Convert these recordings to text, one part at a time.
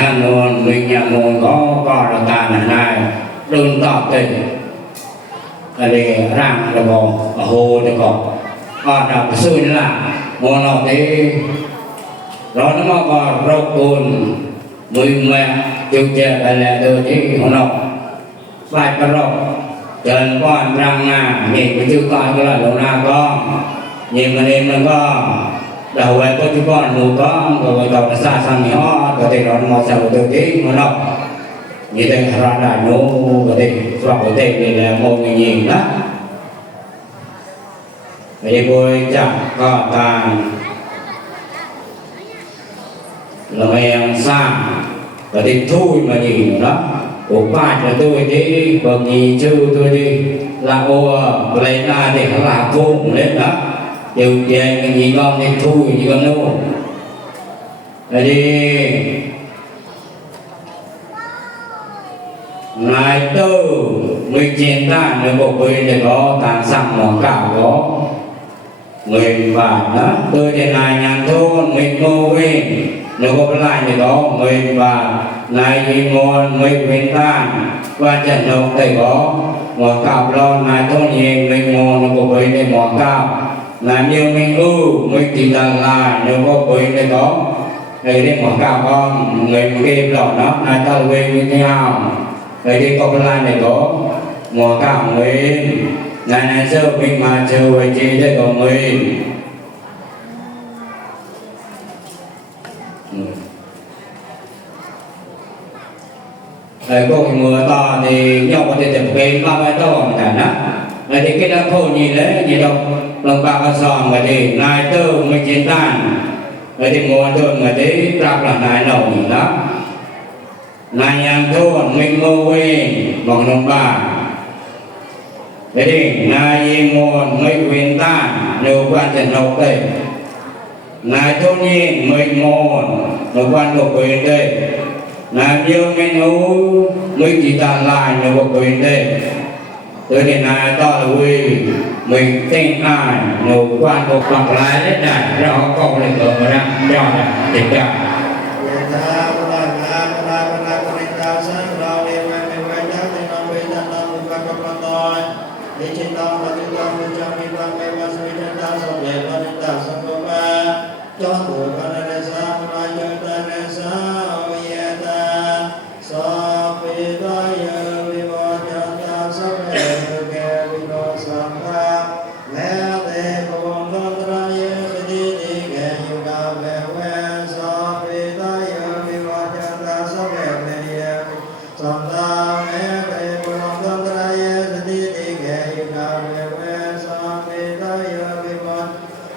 ท่านโนนวิญญาโมก็ก็ระตาหนายรุนตอบตึงก็เลร่างระบองโหตะกอบก็ดับสู้นี่ละโมนอตีร้อนมากก็รบกุนมือแม่จุดเจไปแล้วตัวที่หัวนอกไฟกระรกเดินก้อนรังงาเนี่ยไปจุดก้อนก็ละลงหน้าก็องเนี่ยมาเรีนมันก็ đầu về có chú con mù có rồi đầu nó xa sang nhỏ có thể nó mò sầu từ tí mà nó như thế ra đại nô có thể vào có thể thì là một người nhìn đó vậy thì tôi chẳng có tàn là em xa, có thể thui mà nhìn đó của bạn là tôi đi bằng nhì chư tôi đi. Là ô, lấy ra để là cô cũng lên đó điều kiện cái gì con thì thui gì con đâu? Là đi ngày tư người chiến tàn người bộ quên thì có tàn sẵn mỏ cả có. Người và đó tôi thì ngài nhà thôn mình ngô vi nếu có lại thì đó người và ngài gì ngon, người quyền tàn và trận đấu thì có. Một cặp lo ngài thôn nhìn mình ngon nó có thì một cặp cào làm như mình ưu, người chỉ là, nếu có quý thì có người đi mỏ cào con người kia lọ nó ai ta quên như thế nào? Người đi có lại thì có mỏ cào người. Ngày nay giờ mình mà chờ về chi để có người. Ừ. Rồi có mưa to thì nhau có thể tập cái ba bài to người ta đó rồi thì cái đặc thô nhìn lấy nhìn đâu Lòng bạc ở sòn người thì ngài tơ mình chiến tàn Rồi thì ngồi thường người thì trạc là ngài nổ nhìn đó Ngài nhàng thôn mình ngô quê bằng lòng bạc Thế thì ngài yi nguồn mấy quyền ta nếu quan trần học đây ngài thôn nhiên mình ngồi nếu quan của quyền đây ngài yêu mình nấu mình chỉ tàn lại nếu có quyền đây tới ngày nay to là quy mình tin ai ngủ qua một hoặc lại đến đàn rõ con lại mở ra cho đàn tiệt đạo จอมตัวพระ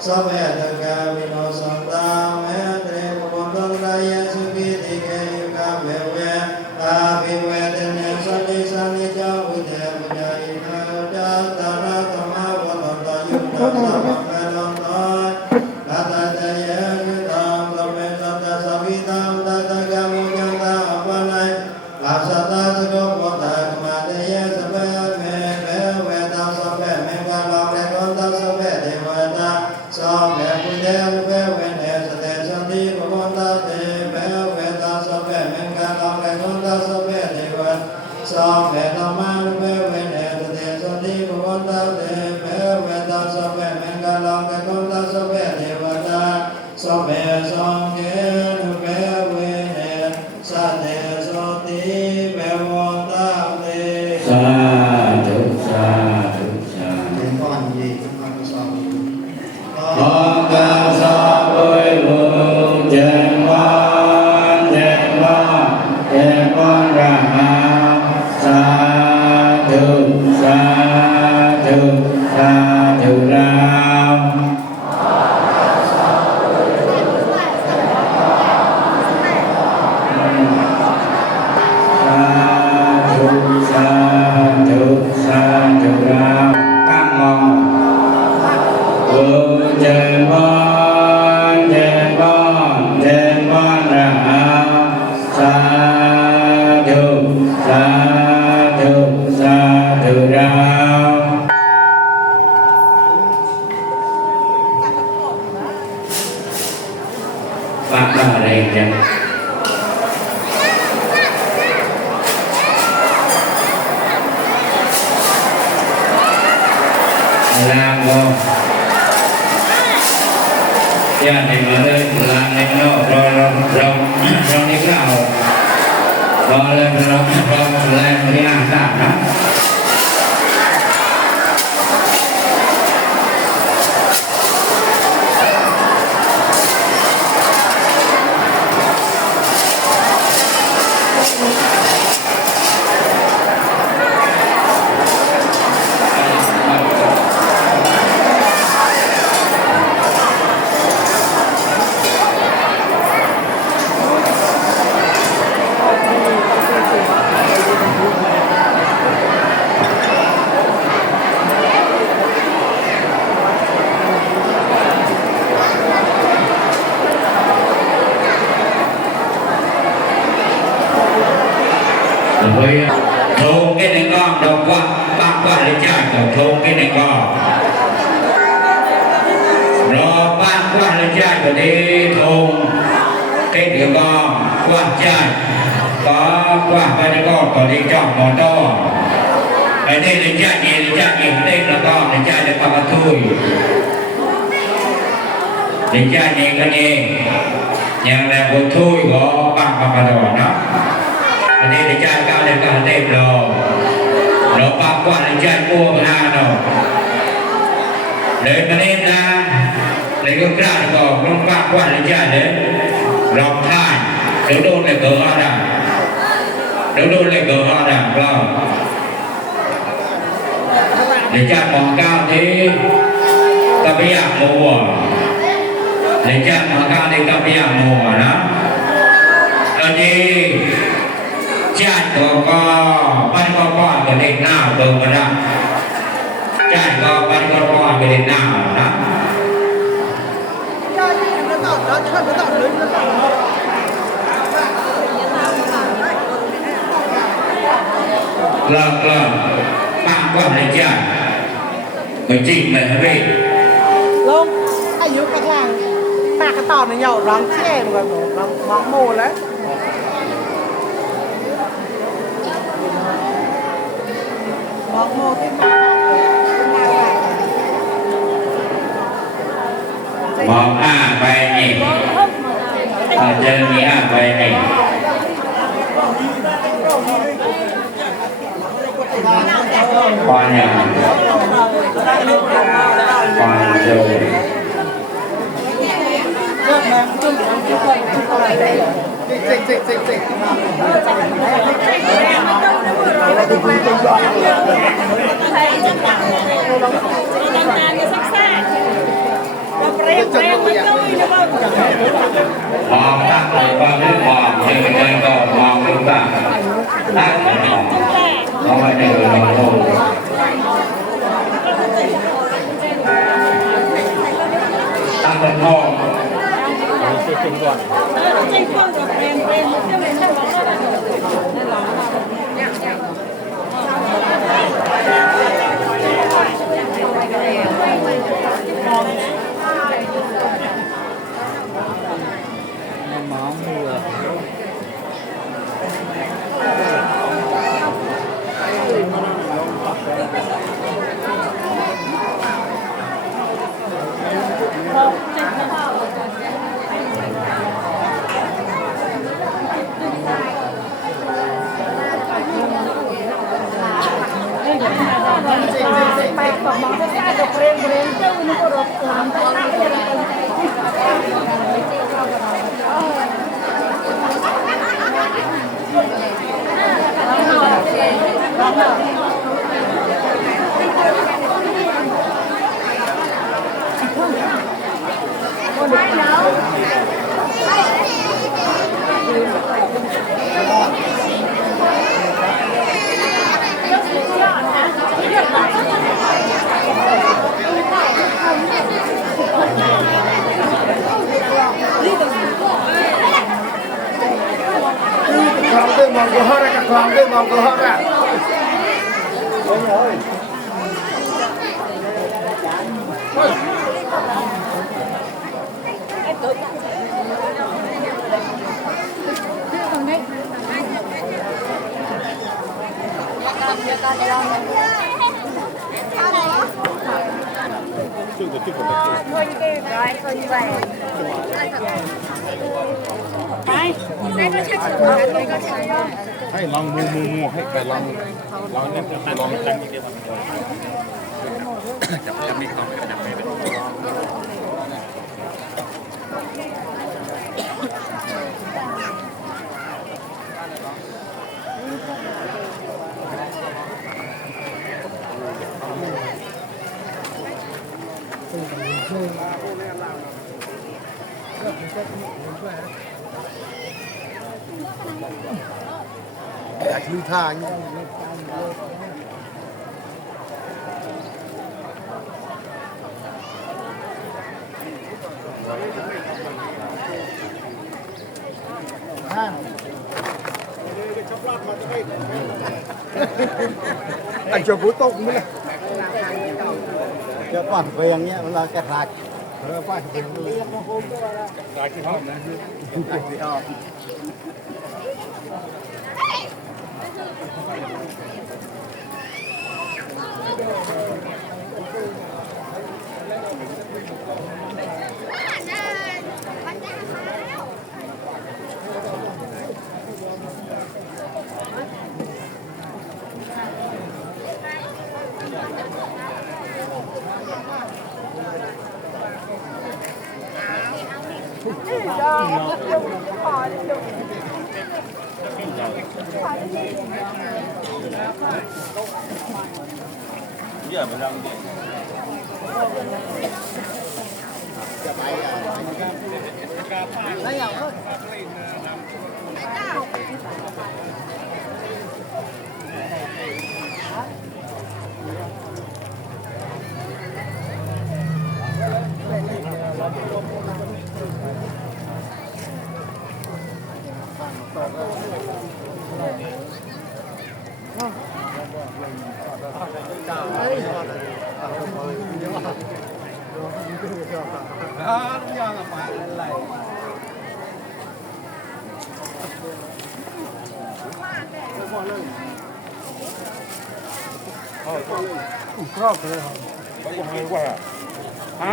上面大概为。phát ra ở đây nhé làm không gia đình ở đây làm nên nó rồi rong rong rong đi nào rồi lên rong rong lên đi ăn tạm đó qua lấy cha của đi thôn cái đứa con qua cha có qua ba đứa con có đi chọn món to ở đây lấy cha gì lấy cha gì ở đây là con lấy cha để con thui lấy cha gì cái này nhà là một thui có ba ba ba đồ đó อันนี้ในใจก้าวในการเต็มรอเ เลยก็กล้าก็องป้าว่าเลยจ้าเลยลองท่าเดี๋ยวโดนเลยเกิดอะไรเดี๋ยวโดนเลยเกิดอะไรก็เดี๋ยวจ้ามองก้าวทีก็ไม่อยากโม่เดี๋ยวจ้ามองก้าวทีก็ไม่อยากโม่นะตอนนี้ชาติก็ก็บ้นก็ก็เป็นเด็กหน้าเบิ่งกันนะชาติก็บ้านก็ก็เป็นเด็กหน้านะ 到，然后看不到人就到。là là bạn có thể chưa? Người chị mời hai vị luôn ai yếu các làng ta cái tàu này nhau rắn chè mà nó móng mồ đấy. Móng mồ cái mặt มองอ้าไปนี่อาจจะมีอ้าไปนี่ปอนอย่างปอนเ ความตั้งใจความรู้ความเชื่อใจก็ความรู้ตั้งตั้งใจเราไม่ได้เราโง่ตั้งเป็นห้งเจ๊งก่อนเจ๊งก่อนกับเปรมเปรมเชื่อไหมใช่ไหมว่าเรา Khoang tư mong của họ ra cả khoang tư mong của họ ra. Ôi ơi. เ thôi cái rồi thôi vềไปได้ก็ชักชวนกันก็ใช้ ให้ลองมูมูมูให้ไปลองลองเนี่ยลองจังทีเดี แต่ผมจไม่ต้องจับไปเป็นอยากดูท่าอย่างนี้ anh cho bố tông mới cho bản về nhé, là cái rạch. Rồi phải về. Luôn ร giờ mà răng đi Hãy subscribe cho kênh Ghiền Mì Gõ Để không bỏ lỡ những video hấp dẫn อ่าน้ำยางออกมาอะไรครอบเลยครับไม่ไหวอะฮะ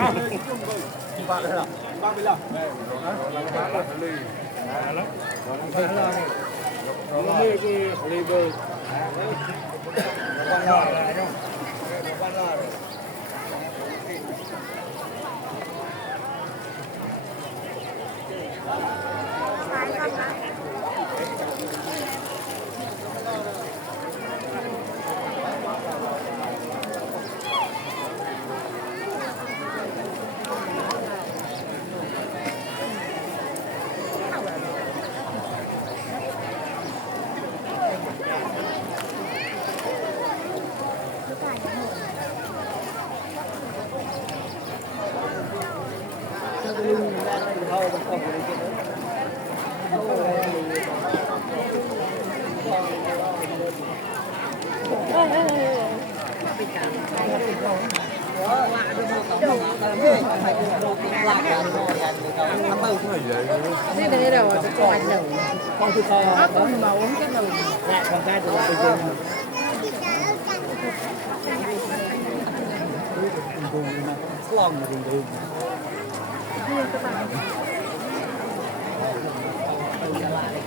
บ้าไปแล้วบ้าไปแล้วบ้าไปเลยแล้วไปแล้วนี่คือรีเบิร์ด Thế đây đâu rồi, cho anh Con thì coi Có con mà uống cái đầu Dạ, con cái thì là tôi dùng mà dùng đường Hãy subscribe